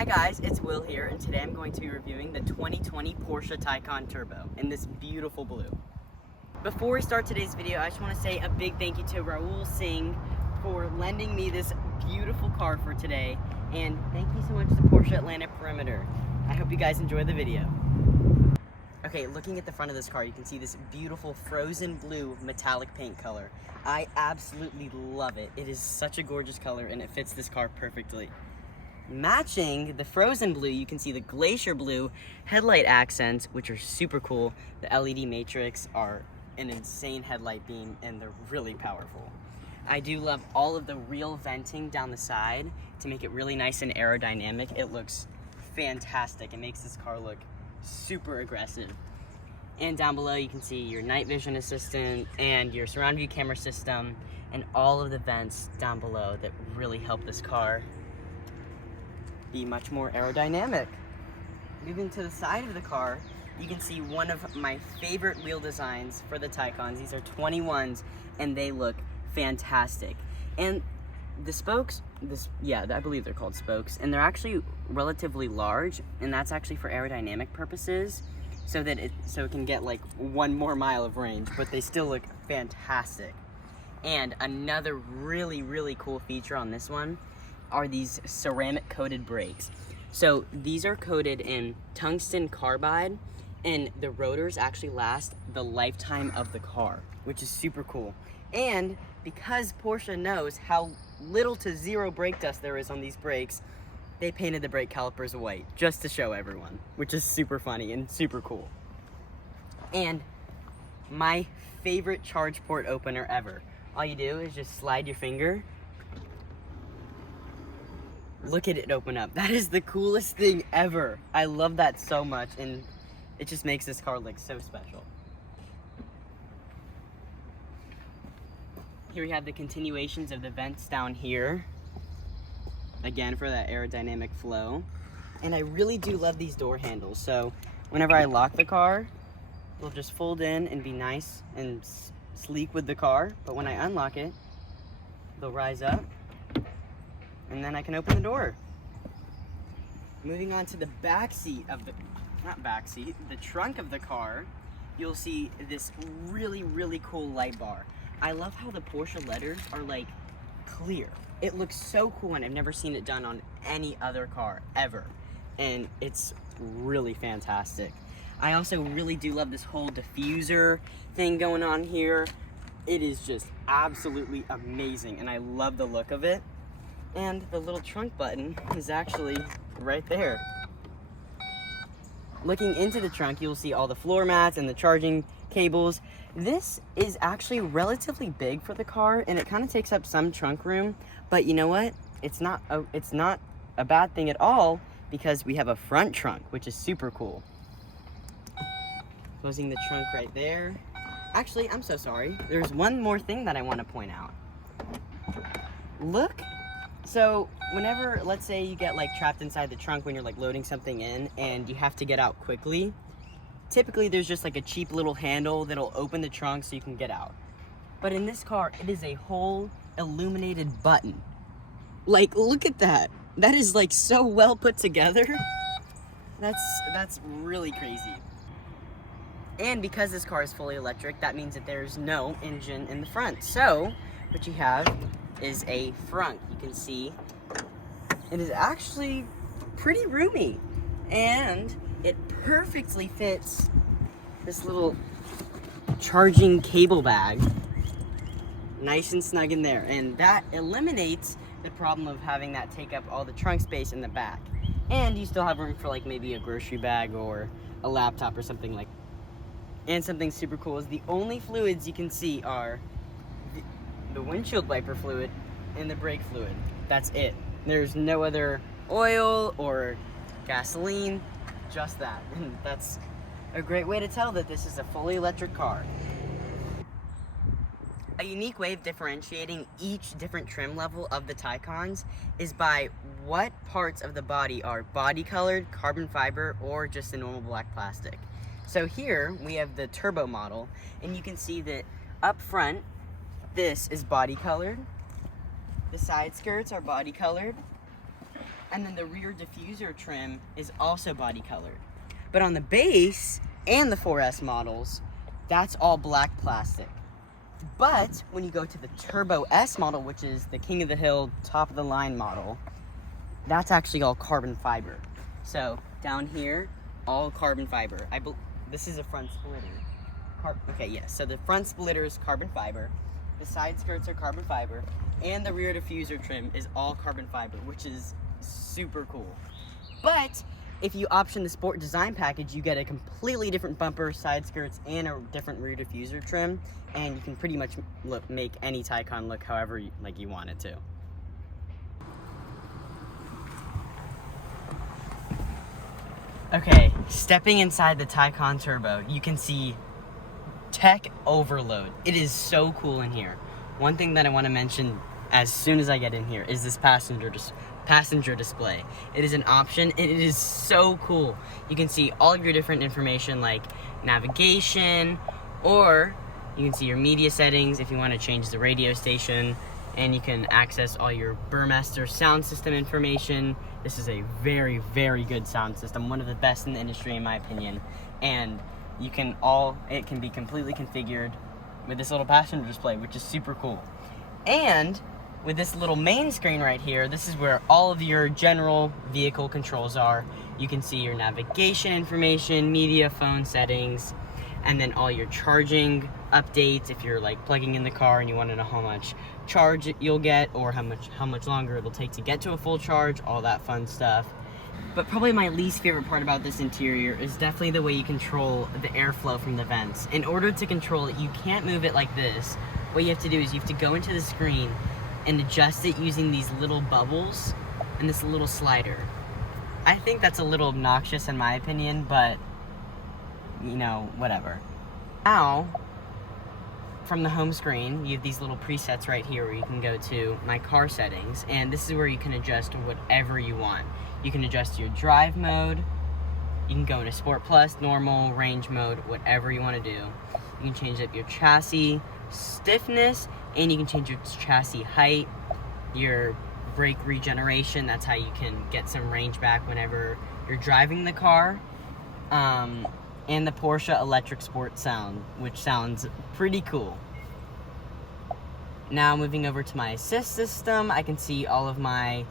Hi guys, it's Will here, and today I'm going to be reviewing the 2020 Porsche Taycan Turbo in this beautiful blue. Before we start today's video, I just want to say a big thank you to Raul Singh for lending me this beautiful car for today, and thank you so much to Porsche Atlanta Perimeter. I hope you guys enjoy the video. Okay, looking at the front of this car, you can see this beautiful frozen blue metallic paint color. I absolutely love it. It is such a gorgeous color and it fits this car perfectly. Matching the frozen blue, you can see the glacier blue headlight accents, which are super cool. The LED matrix are an insane headlight beam and they're really powerful. I do love all of the real venting down the side to make it really nice and aerodynamic. It looks fantastic. It makes this car look super aggressive. And down below you can see your night vision assistant and your surround view camera system and all of the vents down below that really help this car be much more aerodynamic. Moving to the side of the car, you can see one of my favorite wheel designs for the Taycans. These are 21s and they look fantastic. And the spokes, I believe they're called spokes, and they're actually relatively large, and that's actually for aerodynamic purposes, so it can get like 1 more mile of range, but they still look fantastic. And another really cool feature on this one are these ceramic coated brakes. So these are coated in tungsten carbide, and the rotors actually last the lifetime of the car, which is super cool. And because Porsche knows how little to zero brake dust there is on these brakes, they painted the brake calipers white just to show everyone, which is super funny and super cool. And my favorite charge port opener ever. All you do is just slide your finger. Look at it open up. That is the coolest thing ever. I love that so much, and it just makes this car look so special. Here we have the continuations of the vents down here, again for that aerodynamic flow. And I really do love these door handles. So whenever I lock the car, they'll just fold in and be nice and sleek with the car. But when I unlock it, they'll rise up, and then I can open the door. Moving on to the back seat of the, the trunk of the car, you'll see this really cool light bar. I love how the Porsche letters are like clear. It looks so cool, and I've never seen it done on any other car ever. And it's really fantastic. I also really do love this whole diffuser thing going on here. It is just absolutely amazing, and I love the look of it. And the little trunk button is actually right there. Looking into the trunk, you'll see all the floor mats and the charging cables. This is actually relatively big for the car, and it kind of takes up some trunk room, but you know what? It's not a bad thing at all, because we have a front trunk, which is super cool. Closing the trunk right there. Actually, I'm so sorry. There's one more thing that I want to point out. Look. So whenever, let's say you get like trapped inside the trunk when you're like loading something in and you have to get out quickly, typically there's just like a cheap little handle that'll open the trunk so you can get out. But in this car, it is a whole illuminated button. Like, look at that. That is like so well put together. That's really crazy. And because this car is fully electric, that means that there's no engine in the front. So what you have is a frunk. You can see it is actually pretty roomy, and it perfectly fits this little charging cable bag, nice and snug in there, and that eliminates the problem of having that take up all the trunk space in the back. And you still have room for like maybe a grocery bag or a laptop or something like that. And something super cool is the only fluids you can see are the windshield wiper fluid and the brake fluid. That's it. There's no other oil or gasoline, just that. And that's a great way to tell that this is a fully electric car. A unique way of differentiating each different trim level of the Taycans is by what parts of the body are body colored, carbon fiber, or just a normal black plastic. So here we have the turbo model, and you can see that up front, this is body colored. The side skirts are body colored. And then the rear diffuser trim is also body colored. But on the base and the 4S models, that's all black plastic. But when you go to the Turbo S model, which is the king of the hill, top of the line model, that's actually all carbon fiber. So down here, all carbon fiber. This is a front splitter. Okay, yes. So the front splitter is carbon fiber. The side skirts are carbon fiber, and the rear diffuser trim is all carbon fiber, which is super cool. But if you option the Sport Design package, you get a completely different bumper, side skirts, and a different rear diffuser trim, and you can pretty much make any Taycan look however you want it to. Okay, stepping inside the Taycan Turbo, you can see tech overload. It is so cool in here. One thing that I want to mention as soon as I get in here is this passenger display. It is an option, and it is so cool. You can see all of your different information like navigation, or you can see your media settings if you want to change the radio station, and you can access all your Burmester sound system information. This is a very, very good sound system, one of the best in the industry in my opinion, and it can be completely configured with this little passenger display, which is super cool. And with this little main screen right here, this is where all of your general vehicle controls are. You can see your navigation information, media, phone settings, and then all your charging updates if you're like plugging in the car and you want to know how much charge you'll get or how much longer it'll take to get to a full charge, all that fun stuff. But probably my least favorite part about this interior is definitely the way you control the airflow from the vents. In order to control it, you can't move it like this. What you have to do is you have to go into the screen and adjust it using these little bubbles and this little slider. I think that's a little obnoxious in my opinion, but you know, whatever. Now, from the home screen, you have these little presets right here where you can go to my car settings, and this is where you can adjust whatever you want. You can adjust your drive mode, you can go into Sport Plus, normal, range mode, whatever you want to do. You can change up your chassis stiffness, and you can change your chassis height, your brake regeneration, that's how you can get some range back whenever you're driving the car. And the Porsche electric sport sound, which sounds pretty cool. Now moving over to my assist system, I can see all of my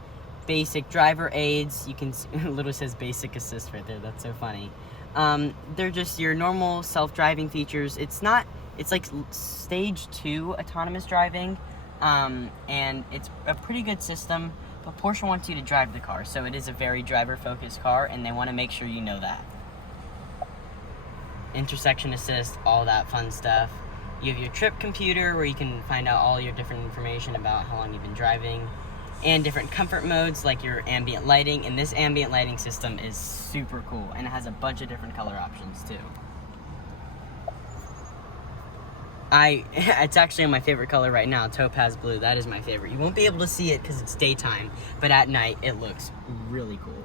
basic driver aids. You can see, it literally says basic assist right there, that's so funny. They're just your normal self-driving features. It's like stage 2 autonomous driving, and it's a pretty good system, but Porsche wants you to drive the car, so it is a very driver-focused car, and they want to make sure you know that. Intersection assist, all that fun stuff. You have your trip computer where you can find out all your different information about how long you've been driving, and different comfort modes like your ambient lighting, and this ambient lighting system is super cool, and it has a bunch of different color options too. It's actually my favorite color right now, topaz blue. That is my favorite. You won't be able to see it because it's daytime, but at night it looks really cool.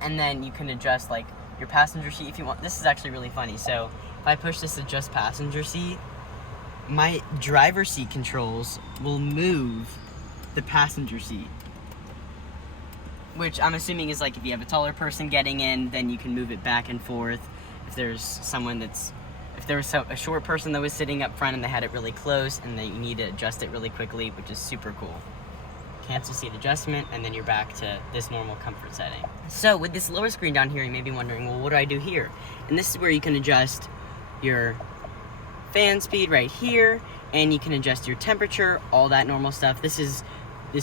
And then you can adjust like your passenger seat if you want. This is actually really funny. So if I push this adjust passenger seat, my driver seat controls will move the passenger seat, which I'm assuming is like if you have a taller person getting in, then you can move it back and forth. If there was a short person that was sitting up front and they had it really close and then you need to adjust it really quickly, which is super cool. Cancel seat adjustment, and then you're back to this normal comfort setting. So with this lower screen down here, you may be wondering, well, what do I do here? And this is where you can adjust your fan speed right here, and you can adjust your temperature, all that normal stuff. This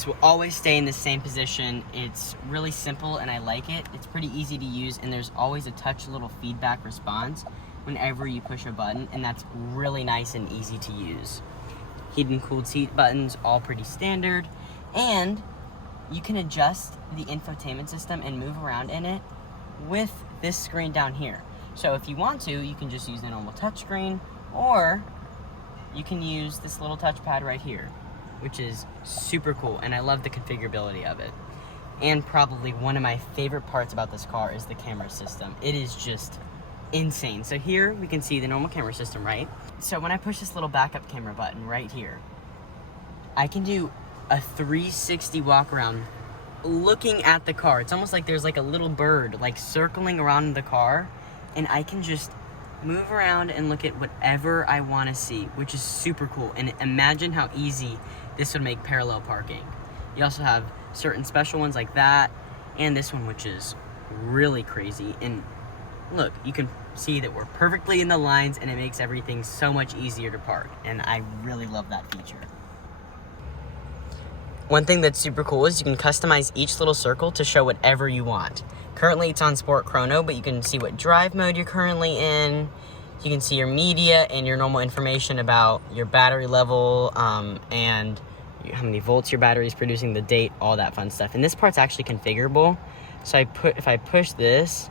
will always stay in the same position. It's really simple and I like it. It's pretty easy to use, and there's always a touch little feedback response whenever you push a button, and that's really nice and easy to use. Heated and cooled seat buttons, all pretty standard. And you can adjust the infotainment system and move around in it with this screen down here. So if you want to, you can just use the normal touchscreen, or you can use this little touchpad right here, which is super cool, and I love the configurability of it. And probably one of my favorite parts about this car is the camera system. It is just insane. So here we can see the normal camera system, right? So when I push this little backup camera button right here, I can do a 360 walk around looking at the car. It's almost like there's like a little bird like circling around the car, and I can just move around and look at whatever I want to see, which is super cool. And imagine how easy this would make parallel parking. You also have certain special ones like that, and this one, which is really crazy. And look, you can see that we're perfectly in the lines, and it makes everything so much easier to park, and I really love that feature. One thing that's super cool is you can customize each little circle to show whatever you want. Currently it's on Sport Chrono, but you can see what drive mode you're currently in. You can see your media and your normal information about your battery level, and how many volts your battery is producing, the date, all that fun stuff. And this part's actually configurable. So if I push this,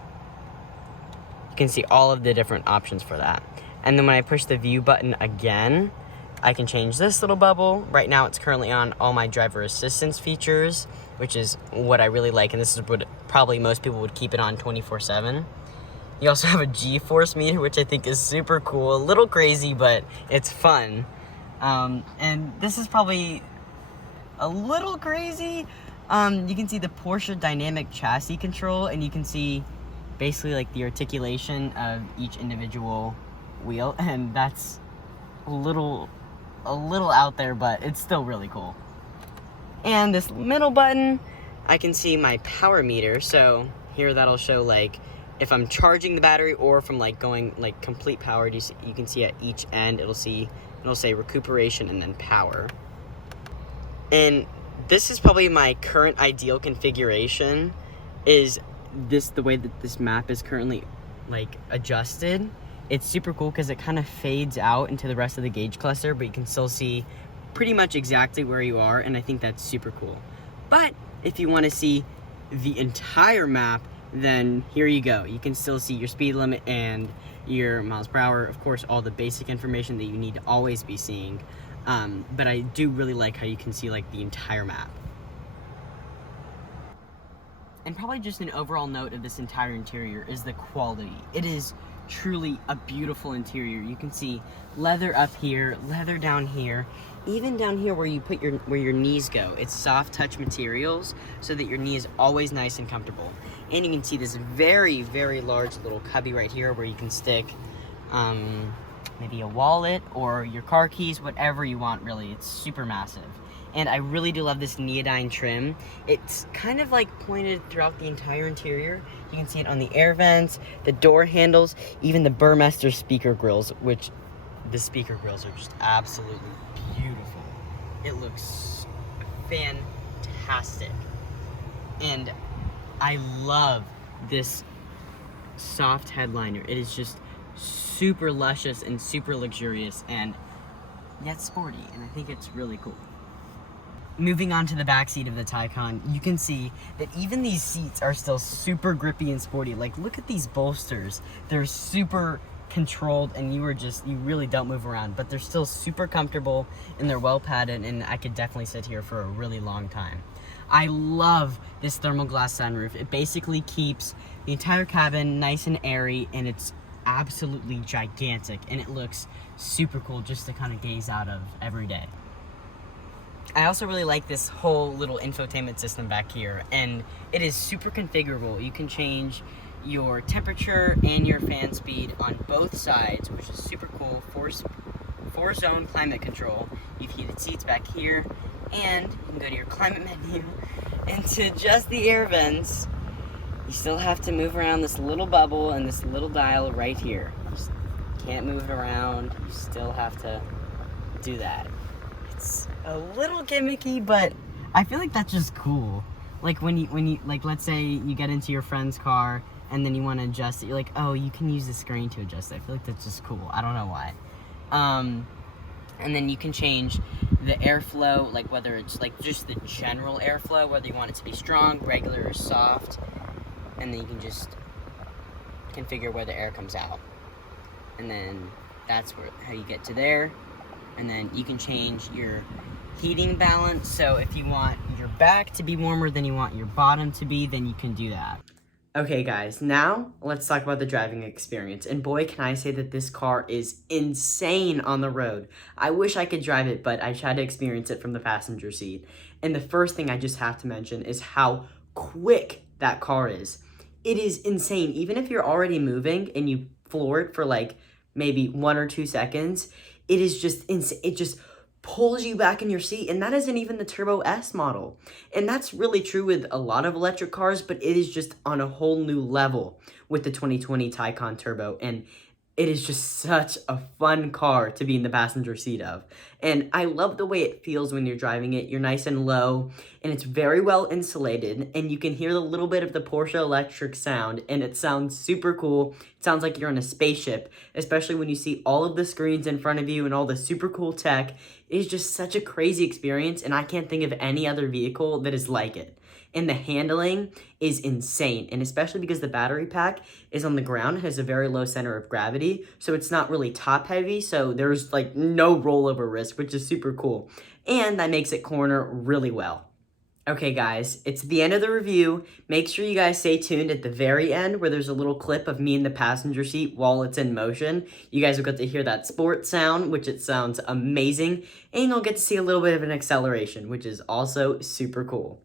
you can see all of the different options for that. And then when I push the view button again, I can change this little bubble. Right now it's currently on all my driver assistance features, which is what I really like, and this is what probably most people would keep it on 24/7. You also have a G-force meter, which I think is super cool. A little crazy, but it's fun. And this is probably a little crazy. You can see the Porsche dynamic chassis control, and you can see basically like the articulation of each individual wheel, and that's a little out there, but it's still really cool. And this middle button, I can see my power meter. So here that'll show like if I'm charging the battery or if I'm like going like complete power. You can see at each end it'll say recuperation and then power. And this is probably my current ideal configuration. Is this the way that this map is currently like adjusted? It's super cool because it kind of fades out into the rest of the gauge cluster, but you can still see pretty much exactly where you are, and I think that's super cool. But if you want to see the entire map, then here you go. You can still see your speed limit and your miles per hour, of course, all the basic information that you need to always be seeing. But I do really like how you can see like the entire map. And probably just an overall note of this entire interior is the quality. It is truly a beautiful interior. You can see leather up here, leather down here, even down here where you put where your knees go. It's soft touch materials so that your knee is always nice and comfortable. And you can see this very, very large little cubby right here where you can stick maybe a wallet or your car keys, whatever you want really. It's super massive. And I really do love this neodyne trim. It's kind of like pointed throughout the entire interior. You can see it on the air vents, the door handles, even the Burmester speaker grills, which the speaker grills are just absolutely beautiful. It looks fantastic. And I love this soft headliner. It is just super luscious and super luxurious and yet sporty, and I think it's really cool. Moving on to the back seat of the Taycan, you can see that even these seats are still super grippy and sporty. Like, look at these bolsters. They're super controlled, and you really don't move around, but they're still super comfortable, and they're well padded, and I could definitely sit here for a really long time. I love this thermal glass sunroof. It basically keeps the entire cabin nice and airy, and it's absolutely gigantic, and it looks super cool just to kind of gaze out of every day. I also really like this whole little infotainment system back here, and it is super configurable. You can change your temperature and your fan speed on both sides, which is super cool. Four zone climate control. You've heated seats back here, and you can go to your climate menu, and to adjust the air vents, you still have to move around this little bubble and this little dial right here. You just can't move it around. You still have to do that. It's a little gimmicky, but I feel like that's just cool. Like when you like, let's say you get into your friend's car and then you want to adjust it, you're like, oh, you can use the screen to adjust it. I feel like that's just cool. I don't know why. And then you can change the airflow, like whether it's like just the general airflow, whether you want it to be strong, regular, or soft, and then you can just configure where the air comes out. And then that's how you get to there. And then you can change your heating balance. So if you want your back to be warmer than you want your bottom to be, then you can do that. Okay guys, now let's talk about the driving experience. And boy, can I say that this car is insane on the road. I wish I could drive it, but I tried to experience it from the passenger seat. And the first thing I just have to mention is how quick that car is. It is insane. Even if you're already moving and you floor it for like maybe 1 or 2 seconds, it is just insane. It just pulls you back in your seat, and that isn't even the Turbo S model. And that's really true with a lot of electric cars, but it is just on a whole new level with the 2020 Taycan Turbo, and it is just such a fun car to be in the passenger seat of. And I love the way it feels when you're driving it. You're nice and low, and it's very well insulated, and you can hear the little bit of the Porsche electric sound, and it sounds super cool. It sounds like you're on a spaceship, especially when you see all of the screens in front of you and all the super cool tech. It is just such a crazy experience, and I can't think of any other vehicle that is like it. And the handling is insane, and especially because the battery pack is on the ground, has a very low center of gravity, so it's not really top heavy, so there's like no rollover risk, which is super cool. And that makes it corner really well. Okay guys, it's the end of the review. Make sure you guys stay tuned at the very end where there's a little clip of me in the passenger seat while it's in motion. You guys will get to hear that sport sound, which it sounds amazing, and you'll get to see a little bit of an acceleration, which is also super cool.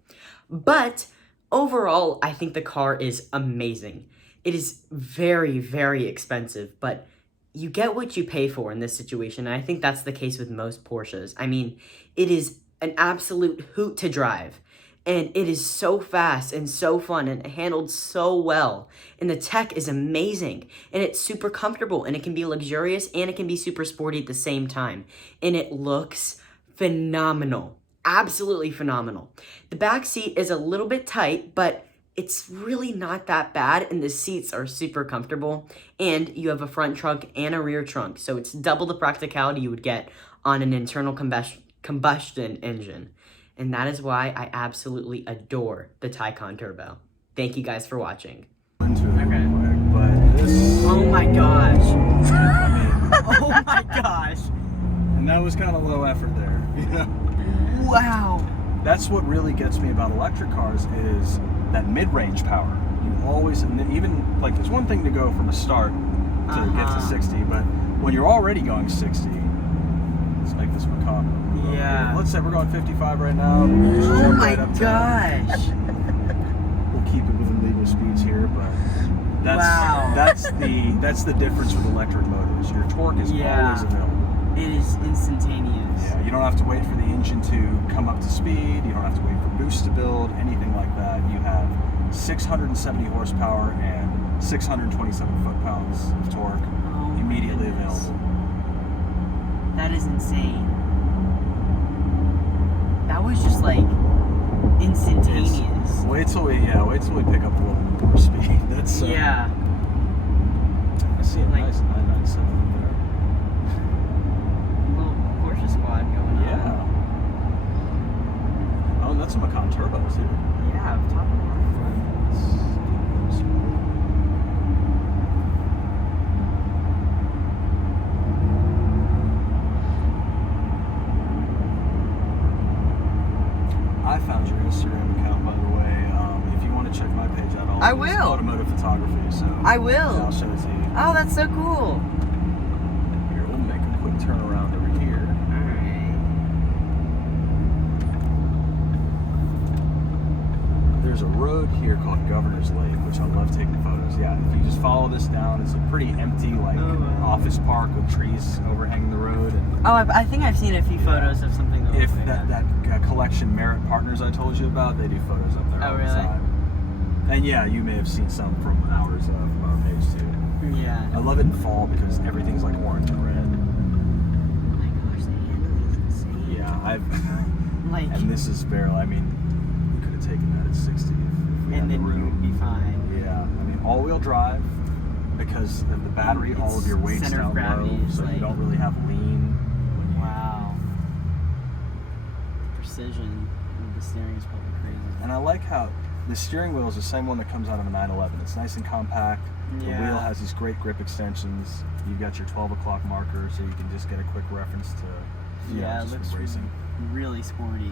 But overall, I think the car is amazing. It is very, very expensive, but you get what you pay for in this situation, and I think that's the case with most Porsches. I mean, it is an absolute hoot to drive, and it is so fast and so fun and handled so well, and the tech is amazing, and it's super comfortable, and it can be luxurious, and it can be super sporty at the same time, and it looks phenomenal. Absolutely phenomenal. The back seat is a little bit tight, but it's really not that bad, and the seats are super comfortable, and you have a front trunk and a rear trunk, so it's double the practicality you would get on an internal combustion engine, and that is why I absolutely adore the Taycan Turbo. Thank you guys for watching. Okay. But this... Oh my gosh. Oh my gosh. And that was kind of low effort there, you know? Wow. That's what really gets me about electric cars is that mid-range power. You always, even, like, there's one thing to go from a start to get to 60, but when you're already going 60, let's make this macabre. Yeah. Let's say we're going 55 right now. Oh my gosh. We'll keep it within legal speeds here, but that's the difference with electric motors. Your torque is always available. It is instantaneous. Yeah, you don't have to wait for the engine to come up to speed. You don't have to wait for boost to build, anything like that. You have 670 horsepower and 627 foot-pounds of torque immediately available. That is insane. That was just like instantaneous. Wait till we pick up a little more speed. That's yeah. I see a nice 997 there. Little Porsche squad going on. Yeah. Oh, and that's a Macan Turbo too. Yeah, top of the market. I found your Instagram account, by the way. If you want to check my page out, I will. Automotive photography. So I will. Yeah, I'll show it to you. Oh, that's so cool. Here, we'll make a quick turnaround over here. There's a road here called Governor's Lake, which I love taking photos. Yeah, if you just follow this down, it's a pretty empty, like, office park with trees overhanging the road. And I think I've seen a few photos of something. If that collection Merit Partners I told you about, they do photos up there all the time. And yeah, you may have seen some from ours from our page too. Yeah. I love it in fall because everything's like orange and red. Oh my gosh, the handling is insane. Yeah, like. And this is barely. I mean, we could have taken that at 60 if we had the room. You would be fine. Yeah, I mean, all-wheel drive because of the battery, all of your weight's down low, so you don't really have lean. Wow. Precision of the steering is probably crazy. And I like how the steering wheel is the same one that comes out of a 911. It's nice and compact. The wheel has these great grip extensions. You've got your 12 o'clock marker, so you can just get a quick reference to it looks racing. Really sporty.